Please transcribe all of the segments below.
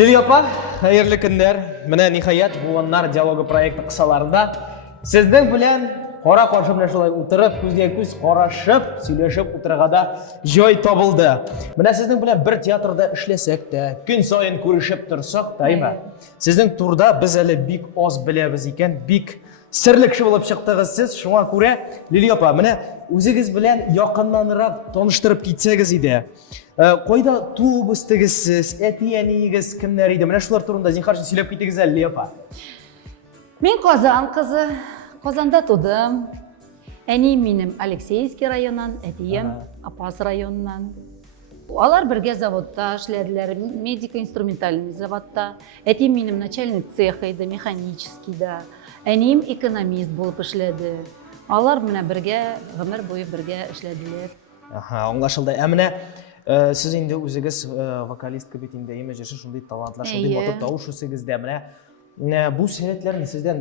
Lili opa, hayırlı günler. Mine nihayet bu onlar dialogu proyekti kısalarında sizden bilen qora qarşı bilen şolay o'tirib, ko'zga ko'z qarashib, сөйләшеп o'tirganda joy topildi. Mine sizden bilen bir teatrda ishlasak da, kun sayin ko'rishib tursak, deymi? Sizning turda biz hali bik oz bilamiz ekan, bik sirli kishi bo'lib chiqdingiz siz. Shunga ko'ra, Lili opa, mine o'zingiz bilan yaqinlanroq tanishtirib ketsangiz edi. Qo'yda tug'ib o'sdingiz siz, etiyeningiz kimlar edi? Mana shular turida zinhorchi söylab ketingiz Lili opa. Men Qozon qizi, Qozonda tug'dim. Enim menim Alexeyevskiy rayonundan, etiyim Apaz rayonundan. Ular birga zavodda ishladilar, mediko-instrumentальный zavodda. Etim menim начальник цеха edi, mexanicheskiyda. Enim ekonomist bo'lib ishladi. Ular bilan birga umr bo'yi birga ishladilar. Aha, anlaşıldı. Emine siz indi o'zingiz vokalistka betinde imajı shunday talantlar, shunday motor tovush o'zingizda emine bu san'atlarni sizdan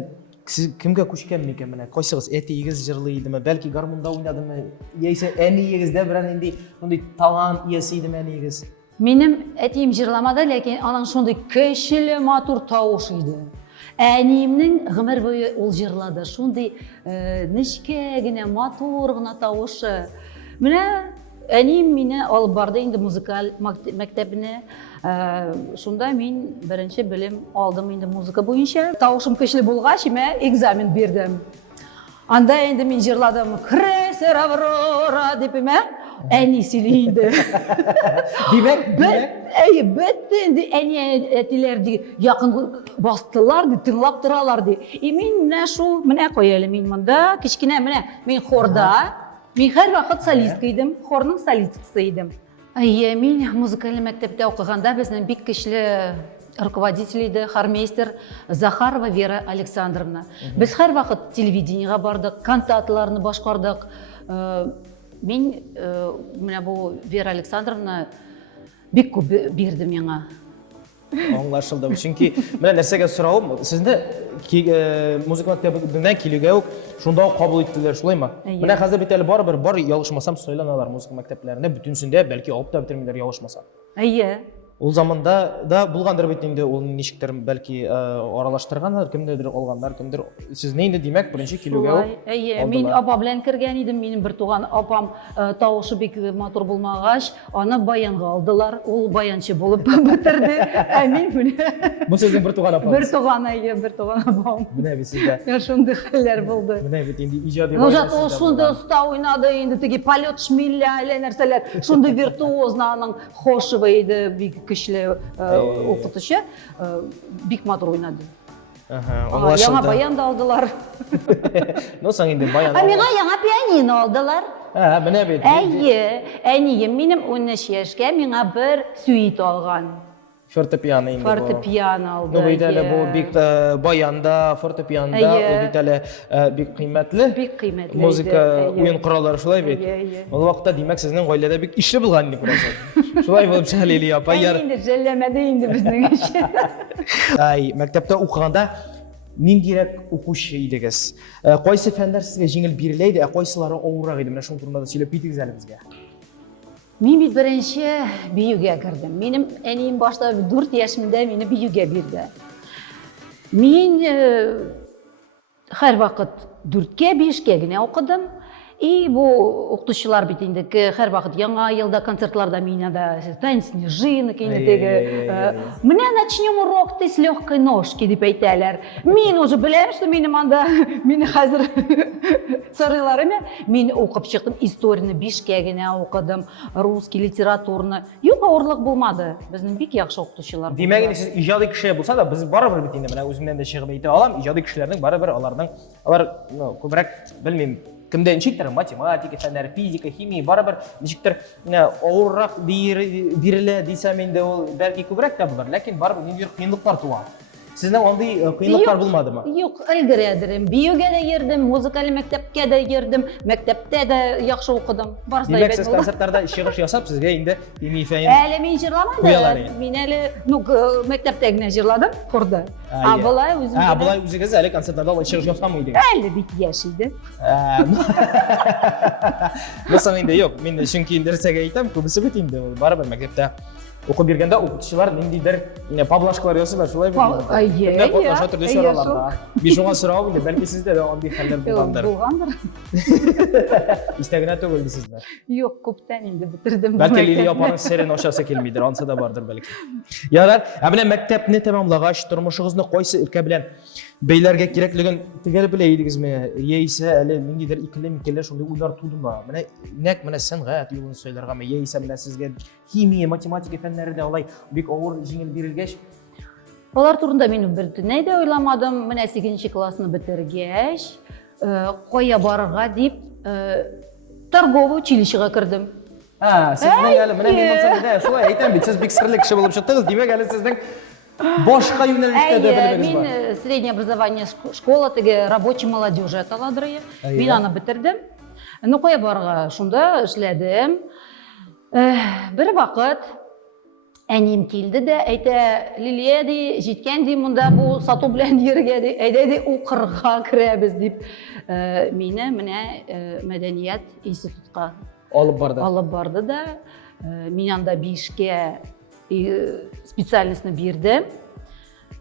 kimga ko'chgan ekan? Mana qo'ysangiz etigingiz jirlaydimi, balki garmonda o'ynadimi, yoki eniyingizda bilan endi bunday talant egasi edimi eningiz? Menim etim jirlamadi, lekin anan shunday kuchli motor tovush edi. Enimning umr bo'yi ol jirladi. Shunday nishkagina motorgina tovushi. Mana enim meni olib bordi endi muzikal maktabini. Shunda men birinchi bilim oldim endi muzika bo'yicha. Tovushim kuchli bo'lgach, men ekzamen berdim. Anda endi men jirladim. Kreser Aurora deb enisiyliydi. Demek Bitti endi etilerdi yaqin bastılardı, tınlab turalardı. Men shu mana qo'yaylik, men bunda kichkina mana men xorda men har vaqt solistka edim, xorning solistkasi edim. Men muzikal maktabda o'qiganda bizning bek kuchli rukovodитель edi, xormeyster Zaxarova Vera Aleksandrovna. Biz har vaqt televideniyega bordik, kantatlarni boshqardik. Men mana bu Vera Aleksandrovna bek ko'p berdi menga. Anlaşıldı. Çünkü ben nesege sorağım, sizde müzik maktabinden kiliga yok, şunda kabul ettiler, şulay mı? Ben hazır biteli bar yalışmasam söylenalar müzik maktablarına bütünsünde belki alıp da bitirmeler yalışmasam. Ayye. O zamanda da bulgandır bittiğinde onun nişiklerim belki aralaştırganlar, kimdedir olganlar, kimdir. Siz neydi demek birinci kiliga yok? Ayye, men apam bilan kirgan edim, mening bir tuğan apam tovushi bek motor bo'lmagach, ona bayanға aldılar, ol bayanchi bo'lib bitirdi. Men buni. Bu sizin bir tuğan apam. Bir tuğan ayye, bir tuğan apam. Bu ne sizde? Shunday xillar bo'ldi. Bu ne endi ijodiy Ojat o shunday usta o'ynadi, endi tegi polyot shmillayli narsalar, shunday virtuozna aning Xosheva edi, bek kuchli o'qitishi, bek motor o'ynadi. Anlaşıldı. Yana bayan da aldılar. Nasıl endi bayan? Menga yana pianino aldılar. Ha, bu ne bedi? Eniyim menim 13 yoshga menga bir suite olgan. Fortepiano indi bu. Fortepiano aldı. Bu bitale bu bek bayanda, fortepianoda o bitale bek kıymetli. Bek kıymetli. Muzika oyun kuralları şulay bek. O vaqtda demek sizning oilada bek işli bo'lgan edi kurasat. Şulay bo'lib Lili opa yar. Endi jellemedi endi bizning ish. Ay, maktabda o'qiganda nendiyrak o'qish edingiz? Qaysi fanlar sizga yengil beriladi, qaysilari og'irroq edi? Mana shu turmada söylab ketingiz hali bizga. Men birinchi biyuga kirdim. Menim enim boshda 4 yoshimda meni biyuga berdi. Men har vaqt 4ga 5gagina o'qidim. Bu o'qituvchilar bitindagi har vaqt yangi yilda konsertlarda menada танец снежинок endigi "Mine начнем урок с легкой ножки" deb aytadilar. Men o'zi bilaman, что menim anda meni hozir so'raylarmi? Men o'qib chiqdim, istoriyani 5gagina o'qidim, russkiy literaturni. Yo'q, og'irlik bo'lmadi. Bizning bek yaxshi o'qituvchilar. Demak, siz ijodiy kishi bo'lsa da biz baribir bitindi. Mana o'zimdan da chiqib ayta olaman, ijodiy kishilarning baribir ular ko'proq bilmayman kimden nechikdir matematika, fanlar, fizika, ximiya baribir nechikdir og'irroq beriladi desam endi u balki ko'proq da bo'lar, lekin baribir nechik qiyinliklar tug'adi. Sizning onday qiyinliklar bo'lmadimi? Yo'q, ilgaridim. Biyuga da yerdim, muzikal maktabga da yerdim, maktabda da yaxshi o'qidim. Barsida demak, siz konsertlarda shigish yasab sizga endi demifayn. Hali men jirlamadim. Men hali maktabdagina jirladim, xurda. Bulay o'zim. Bulay o'zingiz hali konsertlarda shigish yasam edingiz. Hali bit yosh edi. Nasıl endi yo'q. Men chunki endi risaga aytam, ko'pisi bit endi baribir maktabda оқып бергенде оқытушылар ниндейдер поблажкалар ясыйлар, шулай бит. Ие, Кемдер катнаша турды ие, чараларда. Биш оңа сұрау білді, бәлки сізде де андый хәлләр булгандыр. Булгандыр. Истәгенә түгел дисезме? Юк, күптән инде бетердем. Бәлки Лилия апаның серен ашасы килмидер, ансы да бардыр бәлки. Ярар, ә менә мәктәпне тәмамлагач, тормышыгызны кайсы өлкә белән бәйләргә кирәклеген төгәл белә идегезме? Яисә әле ниндидер икеле шундый уйлар тудымы? Менә нәкъ менә сәнгать юлын сөйләргәме? Яисә менә сезгә химия, математика фәннәре дә алай бик авыр җиңел бирелгәч, Алар турында мин бер төнне дә уйламадым. Менә 8нче классны бетергәч, кая барырга дип, торговый училищега кирдем. Сезнең әле менә мин монсада шулай әйтәм бит, сез бик серле кеше булып чыктыгыз. Димәк әле сезнең башка юнәлештә дә белемегез бар. Мин среднее образование школа теге рабочий молодежи аталадыр. Мин аны бетердем. Ну кая барырга? Шунда эшләдем. Бер вакыт әним килде дә әйтә, Лилия ди, җиткән ди монда бу сату белән йөргә ди, әйдә ди укырга керәбез дип, мине менә мәдәният институтка Алып барды. алып барды да, мин анда 5кә специальностьны бирдем.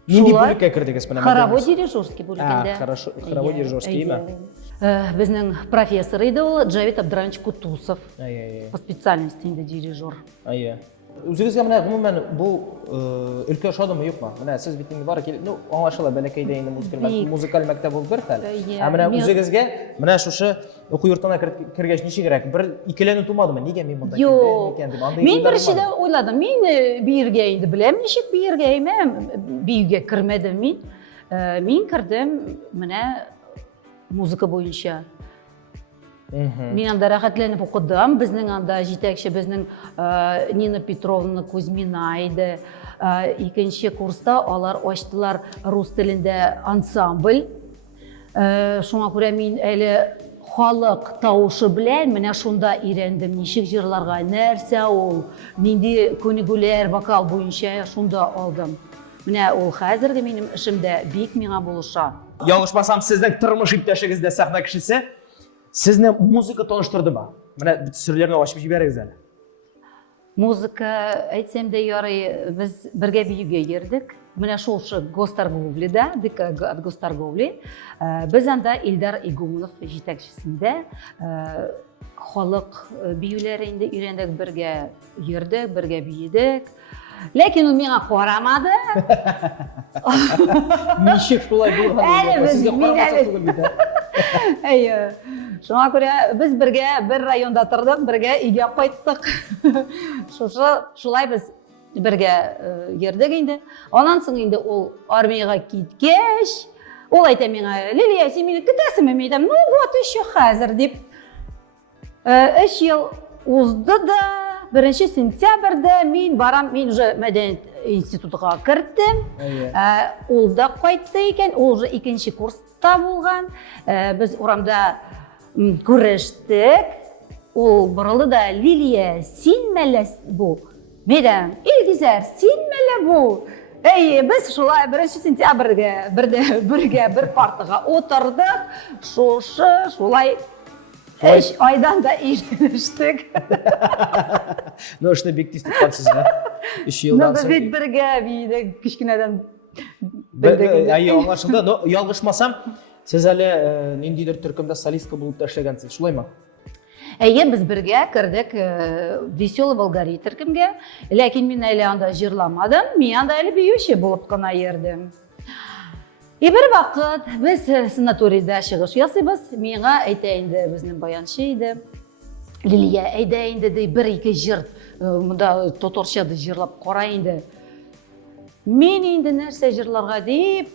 Нинди бүлеккә кирдегез менә? Хоровой дирижерский бүлекендә. Хорошо, хоровой дирижерский ме? Безнең профессор иде ул, Джавид Абдранович Кутусов. Ай. По специальности инде дирижер. Үзегезгә менә гомумән бу өлкә ошадымы юкмы? Менә сез бит инде бары килеп, аңлашыла бәләкәйдә инде музыкаль мәктәп булып бер хәл. Ә менә үзегезгә менә шушы уку йортына кергәч ничегрәк бер икеләнү тумадымы? Нигә мин монда килдем икән дип андый. Мин беренчедә уйладым, мин биергә инде беләм, ничек биергә, биюгә кермәдем мин. Мин кирдем менә музыка буенча. Мин анда рәхәтләнеп укыдым. Безнең анда җитәкче безнең Нина Петровна Кузьмина иде. Икенче курста алар ачтылар рус телендә ансамбль. Шуңа күрә мин әле халык тавышы белән менә шунда өйрәндем, ничек җырларга, нәрсә ул, нинди күнегүләр вокал буенча шунда алдым. Менә ул хәзерге минем эшемдә бик миңа булыша. Ялгышмасам, сезнең тормыш иптәшегез дә сәхнә кешесе сезне музыка таныштырдымы? Менә төсүрләрне ачып җибәрегез әле. Музыка әйтсәм дә ярый, без бергә биюгә йөрдек. Менә шулшы госторговледа, ДК от госторговли. Без анда Илдар Игумнов җитәкчесендә халык биюләре инде өйрәндек, бергә йөрдек, бергә биедек. Ләкин ул миңа карамады. Ничек шулай булган? Сезгә карамаса түгел бит. Шуңа күрә без бергә бер районда тордык, бергә өйгә кайттык. Шулай без бергә йөрдек инде. Аннан соң инде ул армиягә киткәч, ул әйтә миңа, Лилия, син мине көтәсеңме? Мин әйтәм, ну вот еще хәзер дип. 3 ел узды да, 1 сентябрьдә мин барам, мин уже мәдәният институтыга кірдем. Ул да кайтты икән, ул уже 2нче курста булган. Без урамда күрештек. Ул борылды да, Лилия, син мәллә бу? Мәдәм, Илгизәр, син мәллә бу? Без шулай 1 сентябрьгә бергә бер партага отырдык. Шулай 3 айдан да ирештек. Ну, эшне бик тиз тоткансыз, 3 елдан соң. Без бергә бидек, кичкенәдән бергә. Аңлашылды. Но ялгышмасам, сез әле ниндидер төркемдә солистка булып та эшләгәнсез, шулаймы? Без бергә кирдек Веселый Волгарий төркемгә. Ләкин мин әле анда җырламадым. Мин анда әле биюче булып кына йөрдем. Бер вакыт без санаторийда чыгыш ясыйбыз. Миңа әйтә инде безнең баянчы иде. Лилия, әйдә инде ди 1-2 җыр монда татарчада җырлап кара инде. Мин инде нәрсә җырларга дип,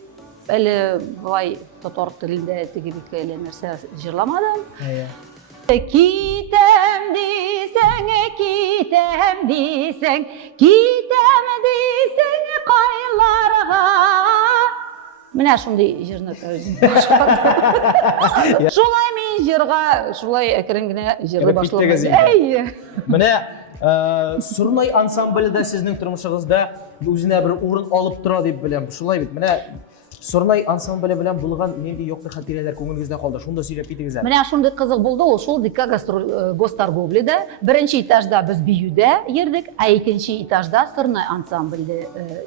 әле булай татар телендә теге бик әле нәрсә җырламадым. Китәм дисәң, кайларга. Менә шундый җырны башладым. Шулай мин җырга, шулай әкрен генә җырлый башладым. Менә Сурнай ансамбльдә сезнең тормышыгызда үзенә бер урын алып тора дип беләм. Шулай бит. Менә Сорнай ансамблі білен болған менде жоқты хатирелер көңіліңізде қалды. Шунда сөйлеп кетіңіз. Менә шундый қызық болды, ул шул ДК госторговледа беренче этажда без биюдә йөрдек, а икенче этажда сырнай ансамбльдә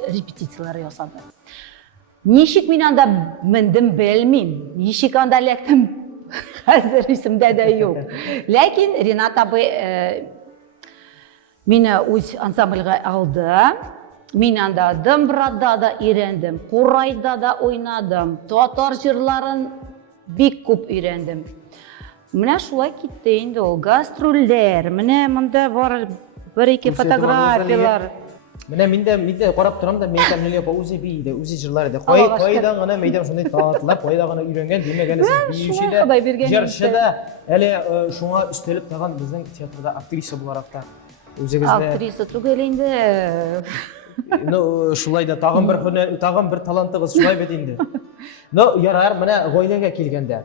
репетициялар ясады. Ничек мин анда мендем белмим, ничек анда лектем хәзер исемдә дә юк. Ләкин Ренат абый мине үз ансамбльгә алды. Мин анда дымбрада да өйрәндем, курайда да уйнадым, татар җырларын бик күп өйрәндем. Менә шулай китте инде ул гастрольләр. Менә монда бар бер-ике фотографиялар. Менә миндә карап торам да, мен тәмлеле үзе бийде, үзе җырлар иде. Кайдан гына мәйдан шундый татлап, кайдан гына өйрәнгән, димәгән биюче дә, җырчы да, әле шуңа өстәлеп торган безнең театрда актриса буларак та үзегездә. Актриса түгел инде. Ну, шулай да тагын бер таланттыгыз шулай бит инде. Ну, ярар, менә гаиләгә килгәндә.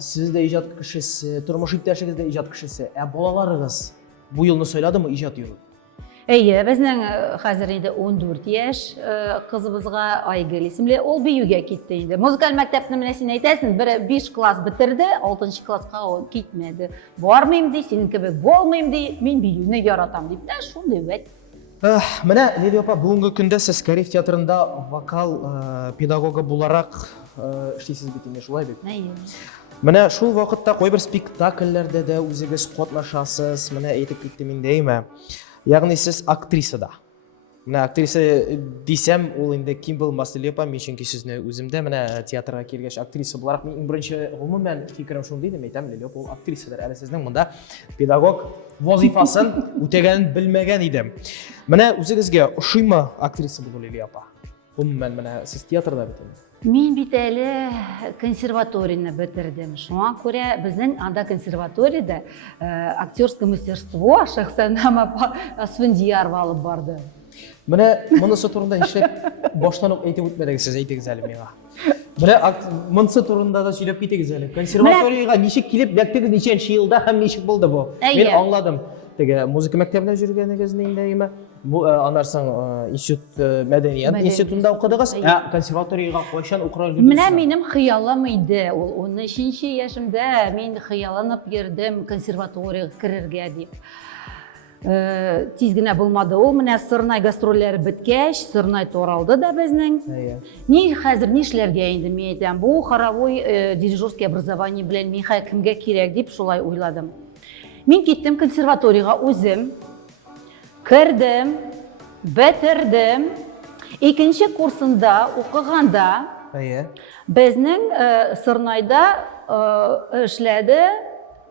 Сез дә иҗат кешесе, тормыш иптәшегез дә иҗат кешесе. Балаларыгыз бу елны сайладымы иҗат юлы? Әйе, безнең хәзер инде 14 яшь кызыбызга Айгөл исемле, ул биюгә китте инде. Музыкаль мәктәпне менә син әйтәсең, 5 класс битерде, 6 класска ул китмәде. Бармыйм ди, синең кебек булмыйм ди, мин биюне яратам дип. Шундый вәт. Менә Лилия апа, бүгенге көндә сез Кариф театрында вокал педагогы буларак эшлисез бит инде, шулай бит? Әйе. Менә шул вакытта кайбер спектакльләрдә дә үзегез катнашасыз, менә әйтеп киттем инде, әйме? Ягъни сез актрисада. Менә актриса дисәм, ул инде ким булмас Лилия апа, мен чөнки сезне үземдә менә театрга килгәч актриса буларак мин беренче гомумән фикерем шундый дип әйтәм, Лилия апа, ул актрисадыр. Әле сезнең монда педагог вазифасын үтәгәнен белмәгән идем. Менә үзегезгә ошыймы актриса булу, Лилия апа? Гомумән менә сез театрда бит инде. Мин бит әле консерваторияны бетердем. Шуңа күрә безнең анда консерваториядә актерское мастерство шәхсән апа Асфендиярова алып барды. Менә монысы турында нишләп баштан ук әйтеп үтмәдегез, сез әйтегез әле миңа. Менә монысы турында да сөйләп китегез әле. Консерваториягә ничек килеп бәктегез, ничәнче елда һәм ничек булды бу? Мин аңладым. Теге музыка мәктәбендә жүргәнегезне инде әйме. Бу анарсан институт мәдәният институтында укыдыгыз. Консерваториягә кайчан укырга килдегез? Менә минем хыялым иде. Ул 13нче яшемдә мин хыялланып йөрдем консерваториягә керергә дип. Тиз генә булмады ул. Менә Сырнай гастрольләре беткәч, Сырнай таралды да безнең. Ни хәзер нишләргә инде мин әйтәм, бу хоровой дирижерское образование белән мин кемгә кирәк дип шулай уйладым. Мин киттем консерваториягә үзем, кирдем, бетердем. Икенче курсында укыганда, безнең Сырнайда эшләде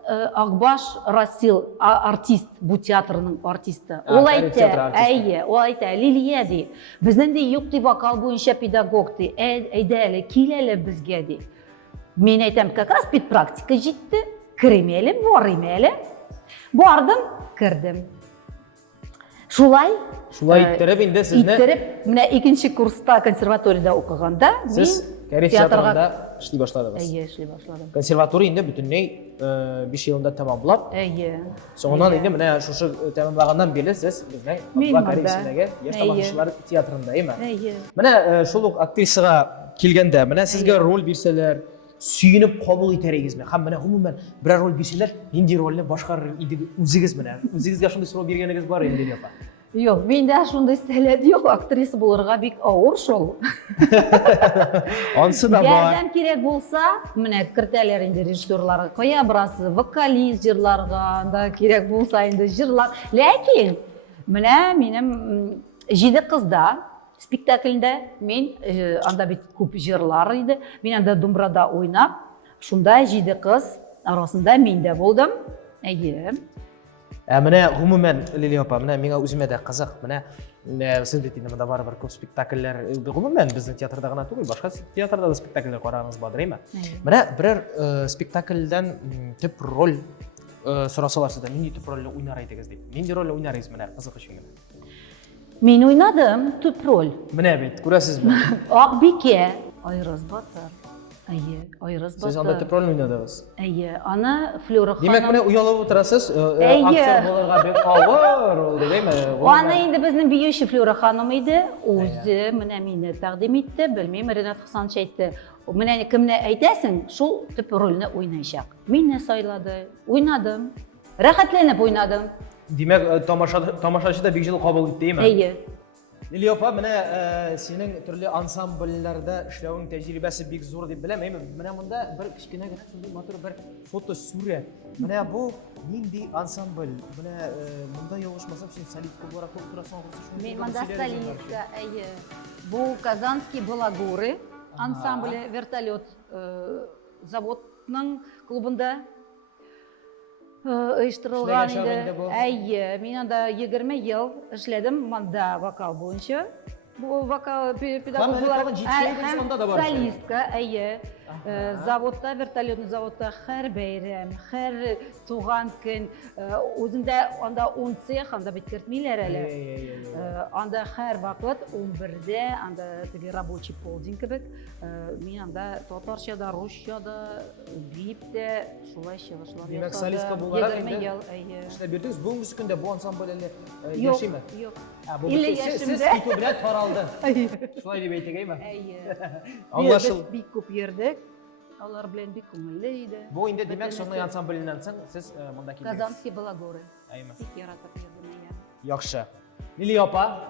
Акбаш Расил, артист, бу театрның артисты. Ул әйтә, Лилия ди, безнең дә юк ди вокал буенча педагог ди, әйдә әле, кил әле безгә ди. Мин әйтәм, как раз педпрактика җитте, кирим әле, барыйм әле. Бардым, кирдем. Шулай иттереп инде сезне. Иттереп, менә икенче курста консерваториядә укыганда, сез Кариф театрында эшли башладыгыз. Әйе, эшли башладым. Консерватория инде бөтенләй 5 елында тәмамлап. Әйе. Соңыннан инде менә шушы тәмамлаганнан бирле сез безнең Кариф яшь тамашачылар театрында, әйме? Әйе. Менә шул ук актрисага килгәндә, менә сезгә роль бирсәләр, сөйініп қабыл итерегізме? Һәм менә гомумән бер роль бирсәләр, нинди рольне башкарыр идегез үзегез менә? Үзегезгә шундый сорау биргәнегез бар инде апа. Юк, миндә шундый сәләт юк, актриса булырга бик авыр шул. Ансы да бар. Ярдәм кирәк булса, менә кертәләр инде режиссерларга, кая барасы, вокалист җырларга, да кирәк булса инде җырлар. Ләкин менә минем 7 кызда спектакльдә мин анда бит күп җырлар иде. Мин анда думбрада уйнап, шунда 7 кыз арасында мин дә булдым. Әйе. Менә гомумән Лилия апа, менә миңа үземә дә кызык. Менә сез бит инде монда барыбер күп спектакльләр, гомумән безнең театрда гына түгел, башка театрда да спектакльләр карагыз бадыр, әйме? Менә берәр спектакльдән төп роль сорасалар сездән, нинди төп рольне уйнар идегез дип. Нинди рольне уйнарыгыз менә кызык өчен генә? Мин уйнадым төп роль. Менә бит, күрәсезме? Акбикә, Айраз Батыр. Әйе, айрыз Siz albatta rol oynadınız. Әйе, аны Флюра Demek ханым. buna uyalып отырасыз, Әйе. актер болырга бек авыр oldu değil mi? Аны инде безнең биюче Флюра ханым иде. Үзе менә мине тәкъдим итте. Белмим, Ренат Хасанович әйтте. Менә кемне әйтәсең, шул төп рольне уйнayacak. Мине сайлады, уйнадым. Рәхәтләнеп уйнадым. Demek tamaşaçı da bek jыл кабул итте, değil mi? Әйе. Lilya apa, менә senin türlü ansambllerde işlevin tecrübesi bek zor diye bilem, менә bunda bir kichkina gina şunday motor bir foto surat. Менә bu nindi ansambl. Менә bunda yog'ishmasam sen solistga olarak o'tirasan, xuddi Мен монда солистка, әйе. Бу Казанский Балагуры ансамбле вертолет заводның клубында оештырылган Эшләгән чагында иде. бу? Әйе, мин анда 20 ел эшләдем монда вокал буенча. Бу вокал педагог Һәм буларак элек җитешмәгән сонда да бар шул. солистка, әйе. Заводта, вертолетный заводта һәр бәйрәм, һәр туган көн, үзендә анда 10 цех, анда бит кертмиләр әле. Анда һәр вакыт 11-дә, анда теге рабочий полдень кебек, мин анда татарча да, русча да, биптә шулай чыгышлар ясадым. Demek solistка буларак 20 инде ел, әйе. эшләп бирдегез. Бүгенге көндә бу ансамбль әле Юк, яшиме? юк. Бу 50 siz яшемдә. итү белән таралды. Әйе. Шулай дип әйтегәйме? Әйе. Аңлашыл. Без бик күп йөрдек. Алар белән бик күңелле иде. Бу инде демәк шуның ансамбленнән соң сез монда килдегез. Казанский Балагуры. Әйме. Бик яратып йөрдем, әйе. Яхшы. Лилия апа,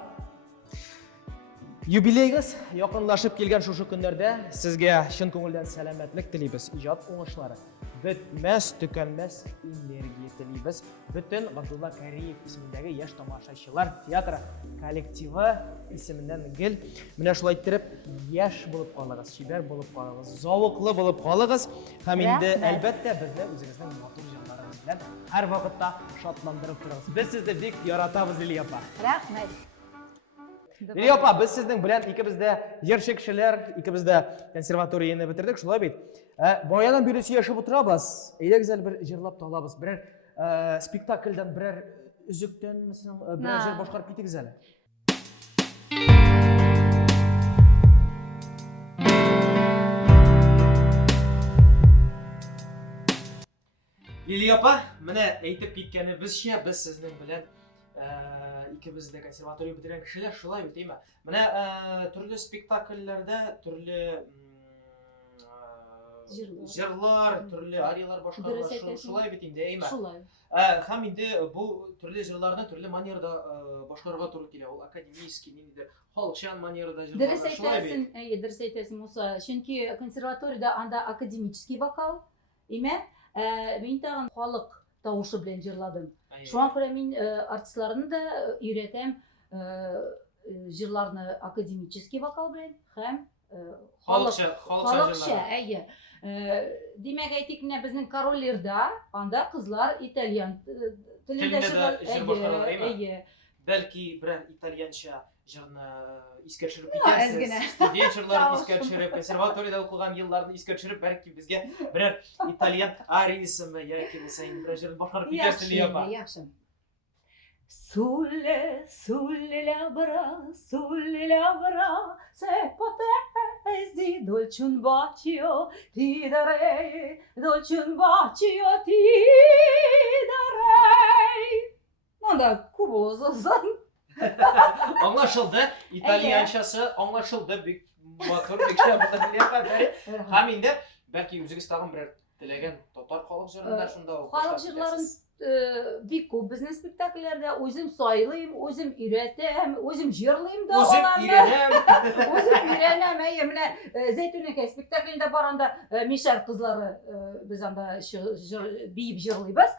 юбилейгез якынлашып килгән шушы көннәрдә сезгә чын күңелдән сәламәтлек телибез, иҗат уңышлары, бетмәс, төкәнмәс энергия телибез. Бөтен Габдулла Кариев исемендәге яшь тамашачылар театры коллективы исеменнән гел менә шулай иттереп яшь булып калыгыз, шибәр булып калыгыз, зауыклы булып калыгыз һәм инде Рәхмәт. әлбәттә безне үзегезнең матур җырларыгыз белән һәр вакытта шатландырып торыгыз. Без сезне бик яратабыз, Лилия апа. Рәхмәт. Лилия апа, без сезнең белән икебез дә җырчы кешеләр, икебез дә консерваторияны бетердек, шулай бит. Баядан бирле сөйләшеп утырабыз. Әйдәгез әле бер җырлап та алабыз. Берәр спектакльдән, берәр өзектән, мәсәлән, берәр җыр башкарып китегез әле. Лилия апа, менә әйтеп киткәнебезчә, без сезнең белән икебез дә консерватория бетергән кешеләр, шулай бит, әйме? Менә төрле спектакльләрдә, төрле җырлар, төрле ариялар башкарыла, шулай бит инде, әйме? Шулай. Һәм инде бу төрле җырларны төрле манерада башкарырга туры килә. Ул академический, ниндидер халыкчан манерада Дөрес җырлар, шулай әйтәсең, бит. әйе, дөрес әйтәсең, Муса. Чөнки консерваториядә анда академический вокал, имә, мин тагын халык тавышы белән җырладым. Шуңа күрә мин артистларны да өйрәтәм җырларны академический вокал белән һәм халыкча, әйе. Димәк әйтик, менә безнең корольләрдә анда кызлар итальян телендә җыр башкаралар, әйме? әйе. Бәлки берәр итальянча җырны искә төшереп әз генә. китәрсез. Студия җырларын искә төшереп, консерваториядә укыган елларны искә төшереп, бәлки безгә берәр итальян ариясымы яки булса инде берәр җыр башкарып китәрсез, Лилия апа. Яхшы. Sulle, sulle labbra, se potessi dolce un bacio ti darei, dolce un bacio ti darei. Анда күп озын. Аңлашылды. Итальянчасы аңлашылды. Бик матур, бик шәп Лилия апа. Һәм инде бәлки үзегез тагын берәр теләгән татар халык җырларында шунда Халык җырларын бик күп безнең спектакльләрдә үзем сайлыйм, үзем өйрәтәм, үзем җырлыйм да Үзем өйрәнәм, әйе, менә Зәйтүнәкәй спектаклендә барганда Мишәр кызлары без анда биеп җырлыйбыз.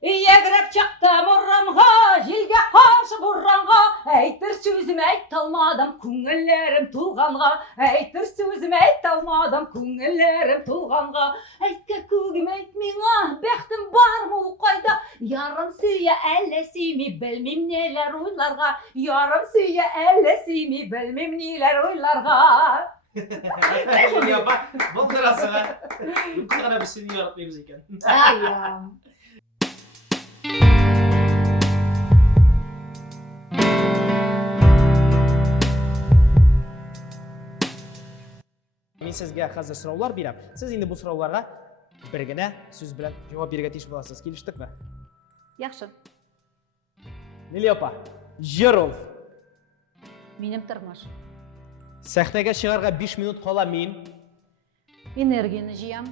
Яграп чакта моррамга, җилгә каршы бурранга, әйтер сүзем әйтә алмадым, күңелләрем тулганга, әйтер сүзем әйтә алмадым, күңелләрем тулганга, әйткә күгем әйт миңа, бәхтем бармы ул кайда, ярым сөя әллә сөйми, белмим ниләр уйларга, ярым сөя әллә сөйми, белмим ниләр уйларга. Лилия апа, булдырасың. Кызгана без сине яратмыйбыз икән. Әйе. мен сізге қазір сұраулар берем. Сіз енді бұл сұрауларға бір генә сөз белән жауап беруге тиіш боласыз. Келіштікме? Яхшы. Лилия апа, жер ул. Минем тормыш. Сәхнәгә чыгарга 5 минут кала мин. Энергияны җыям.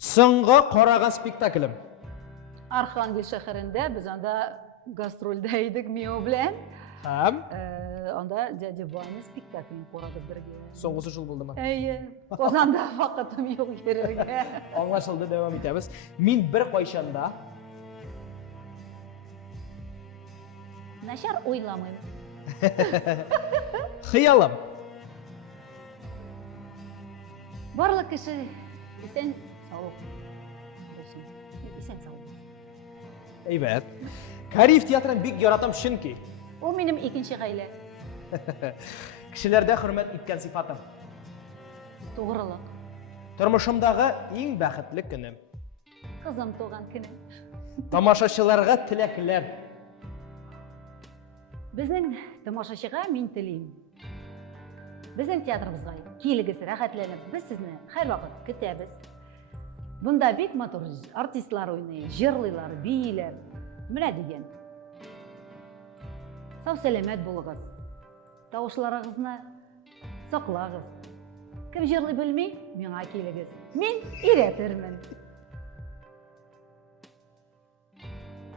Соңгы караган спектаклем. Архангель шәһәрендә без анда гастрольдә идек Мио белән. Һәм Анда дядя Ваня спектаклен карадык бергә. соңгысы шул булдымы? Әйе. Озанда вакытым юк йөрергә. Аңлашылды, дәвам итәбез. Мин бер кайчанда Начар уйламыйм. хыялым. Барлык кеше исән сау булсын. Исән сау. Әйбәт. Кореев театрын бик яратам чөнки Ул минем икенче гаилә. кешеләрдә хөрмәт иткән сыйфатым. Тугрылык. Тормышымдагы иң бәхетле көнем. Кызым туган көне. Тамашачыларга теләкләр. Безнең тамашачыга мин телим. Безнең театрыбызга килегез, рәхәтләнеп, без сезне һәрвакыт көтәбез. Бунда бик матур артистлар уйный, җырлыйлар, бийләр. Менә дигән. Сау сәламәт булыгыз. Тавышларыгызны саклагыз. Кем җырлый белми, миңа килегез. Мин өйрәтермен.